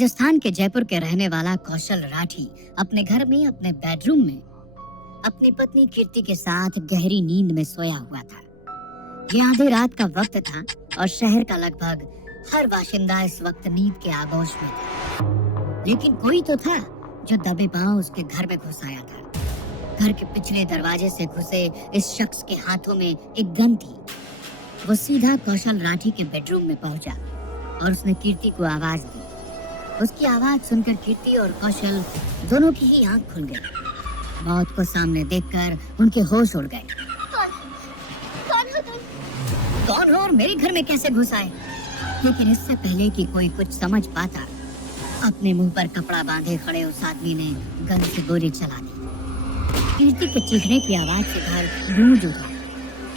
राजस्थान के जयपुर के रहने वाला कौशल राठी अपने घर में अपने बेडरूम में अपनी पत्नी कीर्ति के साथ गहरी नींद में सोया हुआ था। ये आधी रात का वक्त था और शहर का लगभग हर बाशिंदा इस वक्त नींद के आगोश में था। लेकिन कोई तो था जो दबे पांव उसके घर में घुस आया था। घर के पिछले दरवाजे से घुसे इस शख्स के हाथों में एक गन थी। वो सीधा कौशल राठी के बेडरूम में पहुंचा और उसने कीर्ति को आवाज दी। उसकी आवाज सुनकर कीर्ति और कौशल दोनों की ही आंख खुल गई। मौत को सामने देखकर उनके होश उड़ गए। कौन हो तुम? कौन हो और मेरे घर में कैसे घुस आए? लेकिन इससे पहले कि कोई कुछ समझ पाता, अपने मुंह पर कपड़ा बांधे खड़े उस आदमी ने गन से गोली चला दी। कीर्ति के चीखने की आवाज से घर गूंज उठा।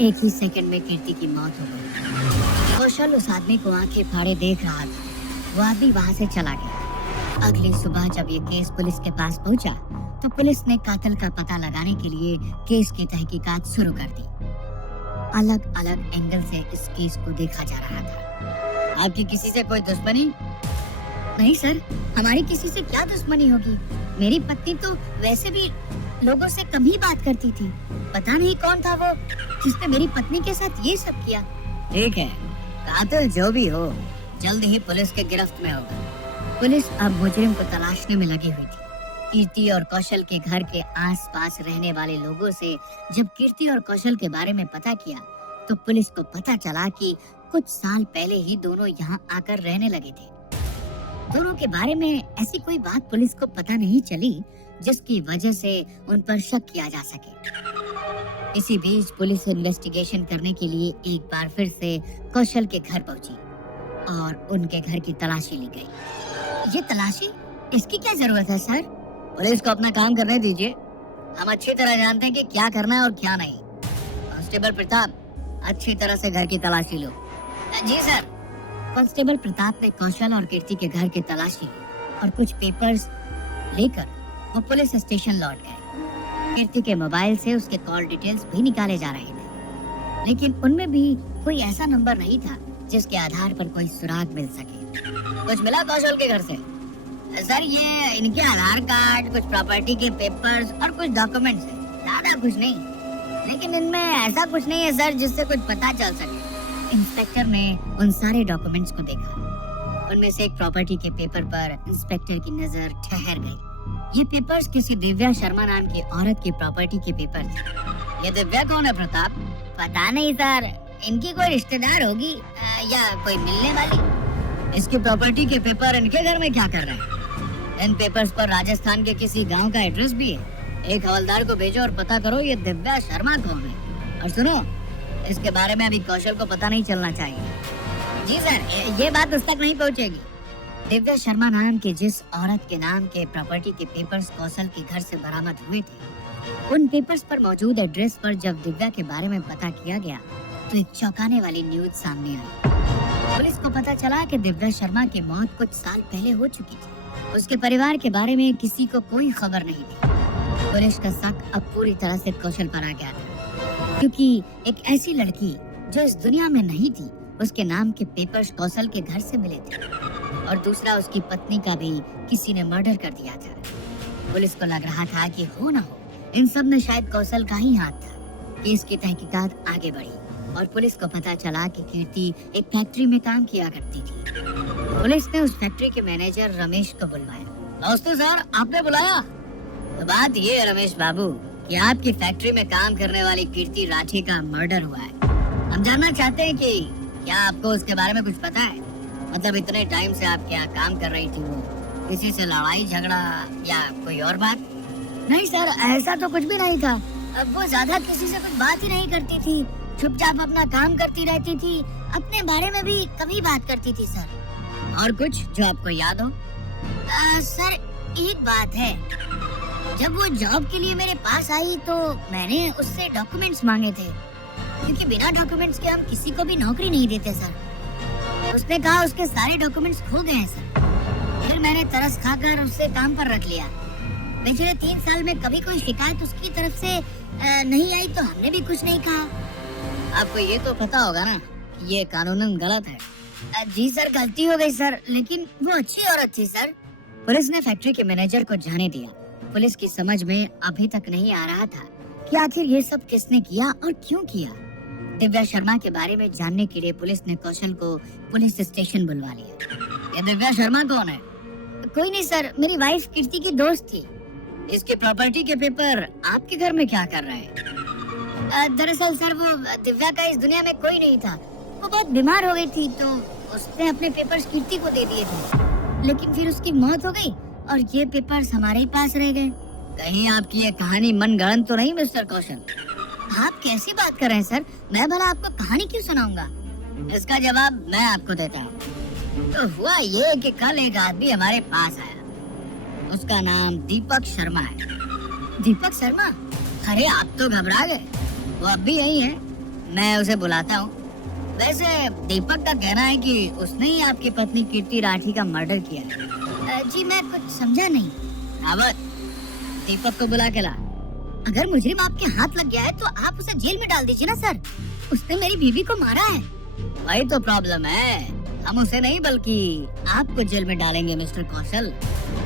एक ही सेकंड में कीर्ति की मौत हो गई। कौशल उस आदमी को आंखें फाड़े देख रहा था। वो आदमी वहां से चला गया। अगली सुबह जब ये केस पुलिस के पास पहुंचा तो पुलिस ने कातिल का पता लगाने के लिए केस की तहकीकात शुरू कर दी। अलग अलग एंगल से इस केस को देखा जा रहा था। आपकी किसी से कोई दुश्मनी? नहीं सर, हमारी किसी से क्या दुश्मनी होगी। मेरी पत्नी तो वैसे भी लोगों से कम ही बात करती थी। पता नहीं कौन था वो जिसने मेरी पत्नी के साथ ये सब किया। ठीक है, कातिल जो भी हो जल्द ही पुलिस के गिरफ्त में होगा। पुलिस अब मुजरिम को तलाशने में लगी हुई थी। कीर्ति और कौशल के घर के आसपास रहने वाले लोगों से जब कीर्ति और कौशल के बारे में पता किया तो पुलिस को पता चला कि कुछ साल पहले ही दोनों यहाँ आकर रहने लगे थे। दोनों के बारे में ऐसी कोई बात पुलिस को पता नहीं चली जिसकी वजह से उन पर शक किया जा सके। इसी बीच पुलिस इन्वेस्टिगेशन करने के लिए एक बार फिर से कौशल के घर पहुंची और उनके घर की तलाशी ली गई। ये तलाशी? इसकी क्या जरूरत है सर? पुलिस को अपना काम करने दीजिए। हम अच्छी तरह जानते हैं कि क्या करना है और क्या नहीं। कांस्टेबल प्रताप, अच्छी तरह से घर की तलाशी लो। जी सर। कांस्टेबल प्रताप ने कौशल और कीर्ति के घर की तलाशी ली और कुछ पेपर्स लेकर वो पुलिस स्टेशन लौट गए। कीर्ति के मोबाइल से उसके कॉल डिटेल्स भी निकाले जा रहे थे, लेकिन उनमें भी कोई ऐसा नंबर नहीं था जिसके आधार पर कोई सुराग मिल सके। कुछ मिला कौशल के घर से? सर, ये इनके आधार कार्ड, कुछ प्रॉपर्टी के पेपर्स और कुछ डॉक्यूमेंट्स हैं। ज्यादा कुछ नहीं, लेकिन इनमें ऐसा कुछ नहीं है सर जिससे कुछ पता चल सके। इंस्पेक्टर ने उन सारे डॉक्यूमेंट्स को देखा। उनमें से एक प्रॉपर्टी के पेपर पर इंस्पेक्टर की नजर ठहर गई। ये पेपर्स किसी दिव्या शर्मा नाम की औरत की प्रॉपर्टी के पेपर थे। ये दिव्या कौन है प्रताप? पता नहीं सर, इनकी कोई रिश्तेदार होगी या कोई मिलने वाली। इसकी प्रॉपर्टी के पेपर इनके घर में क्या कर रहे हैं? इन पेपर्स पर राजस्थान के किसी गांव का एड्रेस भी है। एक हवलदार को भेजो और पता करो ये दिव्या शर्मा कौन है। और सुनो, इसके बारे में अभी कौशल को पता नहीं चलना चाहिए। जी सर, ये बात उस तक नहीं पहुंचेगी। दिव्या शर्मा नाम की जिस औरत के नाम के प्रॉपर्टी के पेपर्स कौशल के घर से बरामद हुए थे, उन पेपर्स पर मौजूद एड्रेस पर जब दिव्या के बारे में पता किया गया तो एक चौंकाने वाली न्यूज सामने आई। पुलिस को पता चला कि दिव्या शर्मा की मौत कुछ साल पहले हो चुकी थी। उसके परिवार के बारे में किसी को कोई खबर नहीं थी। पुलिस का शक अब पूरी तरह से कौशल पर आ गया था, क्योंकि एक ऐसी लड़की जो इस दुनिया में नहीं थी, उसके नाम के पेपर्स कौशल के घर से मिले थे और दूसरा उसकी पत्नी का भी किसी ने मर्डर कर दिया था। पुलिस को लग रहा था कि हो न हो इन सब में शायद कौशल का ही हाथ था। केस की तहकीकात आगे बढ़ी और पुलिस को पता चला कि कीर्ति एक फैक्ट्री में काम किया करती थी। पुलिस ने उस फैक्ट्री के मैनेजर रमेश को बुलवाया। दोस्तों सर, आपने बुलाया? तो बात ये है रमेश बाबू कि आपकी फैक्ट्री में काम करने वाली कीर्ति राठी का मर्डर हुआ है। हम जानना चाहते हैं कि क्या आपको उसके बारे में कुछ पता है? मतलब इतने टाइम से आप क्या काम कर रही थी, वो किसी से लड़ाई झगड़ा या कोई और बात? नहीं सर, ऐसा तो कुछ भी नहीं था। अब वो ज्यादा किसी से कुछ बात ही नहीं करती थी, चुपचाप अपना काम करती रहती थी, अपने बारे में भी कभी बात करती थी सर। और कुछ जो आपको याद हो? सर, एक बात है, जब वो जॉब के लिए मेरे पास आई तो मैंने उससे डॉक्यूमेंट्स मांगे थे, क्योंकि बिना डॉक्यूमेंट्स के हम किसी को भी नौकरी नहीं देते सर। उसने कहा उसके सारे डॉक्यूमेंट्स खो गए हैं सर। फिर मैंने तरस खाकर उससे काम पर रख लिया। पिछले 3 साल में कभी कोई शिकायत उसकी तरफ से नहीं आई तो हमने भी कुछ नहीं कहा। आपको ये तो पता होगा ना, ये कानूनन गलत है। जी सर, गलती हो गई सर, लेकिन वो अच्छी औरत थी सर। पुलिस ने फैक्ट्री के मैनेजर को जाने दिया। पुलिस की समझ में अभी तक नहीं आ रहा था कि आखिर ये सब किसने किया और क्यों किया। दिव्या शर्मा के बारे में जानने के लिए पुलिस ने कौशल को पुलिस स्टेशन बुलवा लिया। ये दिव्या शर्मा कौन है? कोई नहीं सर, मेरी वाइफ कीर्ति की दोस्त थी। इसकी प्रॉपर्टी के पेपर आपके घर में क्या कर रहे हैं? दरअसल सर, वो दिव्या का इस दुनिया में कोई नहीं था। वो बहुत बीमार हो गई थी तो उसने अपने पेपर्स कीर्ति को दे दिए थे, लेकिन फिर उसकी मौत हो गई और ये पेपर्स हमारे ही पास रह गए। कहीं आपकी ये कहानी मनगढ़ंत तो नहीं मिस्टर कौशल? आप कैसी बात कर रहे हैं सर? मैं भला आपको कहानी क्यों सुनाऊंगा? इसका जवाब मैं आपको देता हूँ। तो हुआ ये कि कल एक आदमी हमारे पास आया। उसका नाम दीपक शर्मा है। दीपक शर्मा? अरे आप तो घबरा गए। वो अब भी यही है, मैं उसे बुलाता हूँ। वैसे दीपक का कहना है कि उसने ही आपकी पत्नी कीर्ति राठी का मर्डर किया है। जी मैं कुछ समझा नहीं। रावत, दीपक को बुला के ला। अगर मुजरिम आपके हाथ लग गया है तो आप उसे जेल में डाल दीजिए ना सर। उसने मेरी बीवी को मारा है। वही तो प्रॉब्लम है, हम उसे नहीं बल्कि आपको जेल में डालेंगे मिस्टर कौशल।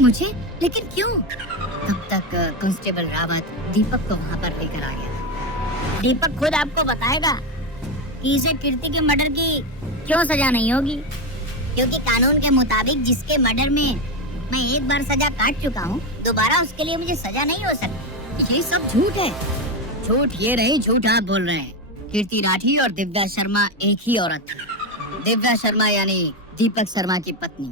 मुझे? लेकिन क्यों? तब तक कांस्टेबल रावत दीपक को वहाँ पर लेकर आ गया। दीपक खुद आपको बताएगा कि इसे कीर्ति के मर्डर की क्यों सजा नहीं होगी, क्योंकि कानून के मुताबिक जिसके मर्डर में मैं एक बार सजा काट चुका हूँ, दोबारा उसके लिए मुझे सजा नहीं हो सकती। ये सब झूठ है। झूठ ये नहीं, झूठ आप बोल रहे हैं। कीर्ति राठी और दिव्या शर्मा एक ही औरत थी। दिव्या शर्मा यानी दीपक शर्मा की पत्नी,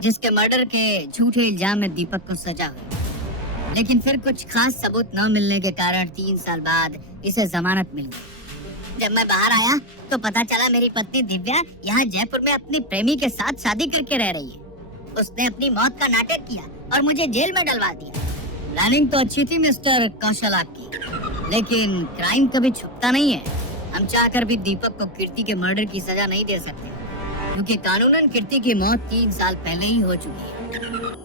जिसके मर्डर के झूठे इल्जाम में दीपक को सजा हुई। लेकिन फिर कुछ खास सबूत न मिलने के कारण 3 साल बाद इसे जमानत मिल गई। जब मैं बाहर आया तो पता चला मेरी पत्नी दिव्या यहाँ जयपुर में अपनी प्रेमी के साथ शादी करके रह रही है। उसने अपनी मौत का नाटक किया और मुझे जेल में डलवा दिया। प्लानिंग तो अच्छी थी मिस्टर कौशल आपकी, लेकिन क्राइम कभी छुपता नहीं है। हम चाहकर भी दीपक को कीर्ति के मर्डर की सजा नहीं दे सकते, क्योंकि कानूनन कीर्ति की मौत 3 साल पहले ही हो चुकी है।